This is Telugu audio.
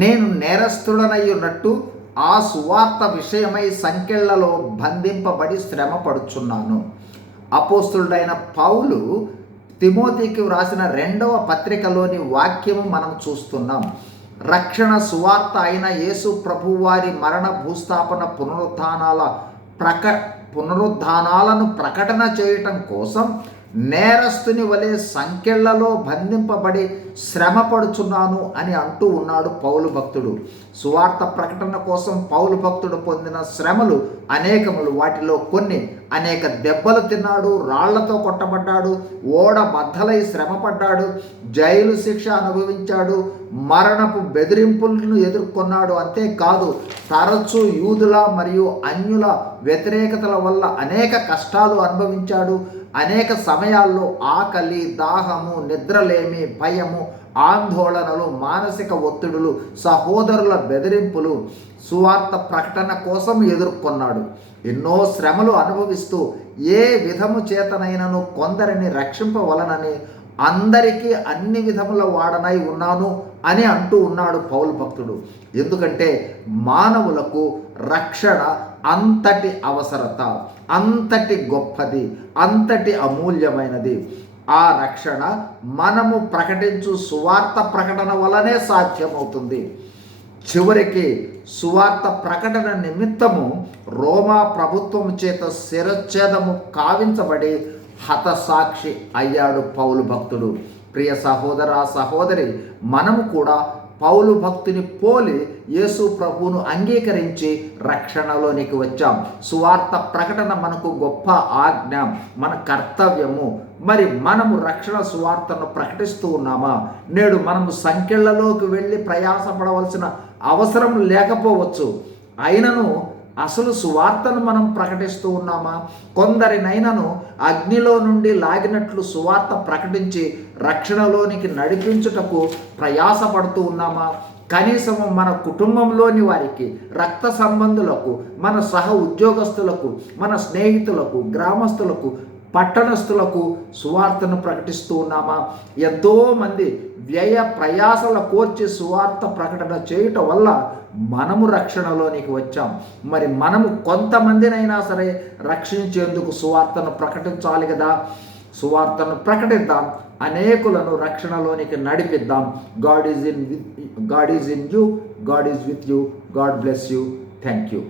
నేను నేరస్తుడనై ఉన్నట్టు ఆ సువార్త విషయమై సంకెళ్లలో బంధింపబడి శ్రమ పడుచున్నాను. అపోస్తులుడైన పౌలు తిమోతికి వ్రాసిన 2వ పత్రికలోని వాక్యము మనం చూస్తున్నాం. రక్షణ సువార్త అయిన యేసు ప్రభువారి మరణ, భూస్థాపన, పునరుద్ధానాలను ప్రకటన చేయటం కోసం నేరస్తుని వలె సంకెళ్లలో బంధింపబడి శ్రమ పడుచున్నాను అని అంటూ ఉన్నాడు పౌలు భక్తుడు. సువార్త ప్రకటన కోసం పౌలు భక్తుడు పొందిన శ్రమలు అనేకములు. వాటిలో కొన్ని అనేక దెబ్బలు తిన్నాడు, రాళ్లతో కొట్టబడ్డాడు, ఓడ బద్దలై శ్రమపడ్డాడు, జైలు శిక్ష అనుభవించాడు, మరణపు బెదిరింపులను ఎదుర్కొన్నాడు. అంతేకాదు తరచూ యూదుల మరియు అన్యుల వ్యతిరేకతల వల్ల అనేక కష్టాలు అనుభవించాడు. అనేక సమయాల్లో ఆకలి, దాహము, నిద్రలేమి, భయము, ఆందోళనలు, మానసిక ఒత్తిడులు, సహోదరుల బెదిరింపులు సువార్త ప్రకటన కోసం ఎదుర్కొన్నాడు. ఎన్నో శ్రమలు అనుభవిస్తూ ఏ విధము చేతనైనను కొందరిని రక్షింపవలనని అందరికీ అన్ని విధముల వాడనై ఉన్నాను అని అంటూ ఉన్నాడు పౌలు భక్తుడు. ఎందుకంటే మానవులకు రక్షణ అంతటి అవసరత, అంతటి గొప్పది, అంతటి అమూల్యమైనది. ఆ రక్షణ మనము ప్రకటించు సువార్త ప్రకటన వలనే సాధ్యమవుతుంది. చివరికి సువార్త ప్రకటన నిమిత్తము రోమా ప్రభుత్వం చేత శిరచ్ఛేదము కావించబడి హతసాక్షి అయ్యాడు పౌలు భక్తుడు. ప్రియ సహోదర సహోదరి, మనము కూడా పౌలు భక్తుని పోలి యేసు ప్రభువును అంగీకరించి రక్షణలోనికి వచ్చాం. సువార్త ప్రకటన మనకు గొప్ప ఆజ్ఞ, మన కర్తవ్యము. మరి మనము రక్షణ సువార్తను ప్రకటిస్తూ ఉన్నామా? నేడు మనము సంకెళ్లలోకి వెళ్ళి ప్రయాసపడవలసిన అవసరం లేకపోవచ్చు. అయినను అసలు సువార్తను మనం ప్రకటిస్తూ ఉన్నామా? కొందరినైనను అగ్నిలో నుండి లాగినట్లు సువార్త ప్రకటించి రక్షణలోనికి నడిపించుటకు ప్రయాసపడుతూ ఉన్నామా? కనీసము మన కుటుంబంలోని వారికి, రక్త సంబంధులకు, మన సహ ఉద్యోగస్తులకు, మన స్నేహితులకు, గ్రామస్తులకు, పట్టణస్థులకు సువార్తను ప్రకటిస్తూ ఉన్నామా? ఎంతోమంది వ్యయ ప్రయాసల కోర్చి సువార్త ప్రకటన చేయటం వల్ల మనము రక్షణలోనికి వచ్చాం. మరి మనము కొంతమందినైనా సరే రక్షించేందుకు సువార్తను ప్రకటించాలి కదా. సువార్తను ప్రకటిద్దాం, అనేకులను రక్షణలోనికి నడిపిద్దాం. God is in you, God is with you. God bless you. Thank you.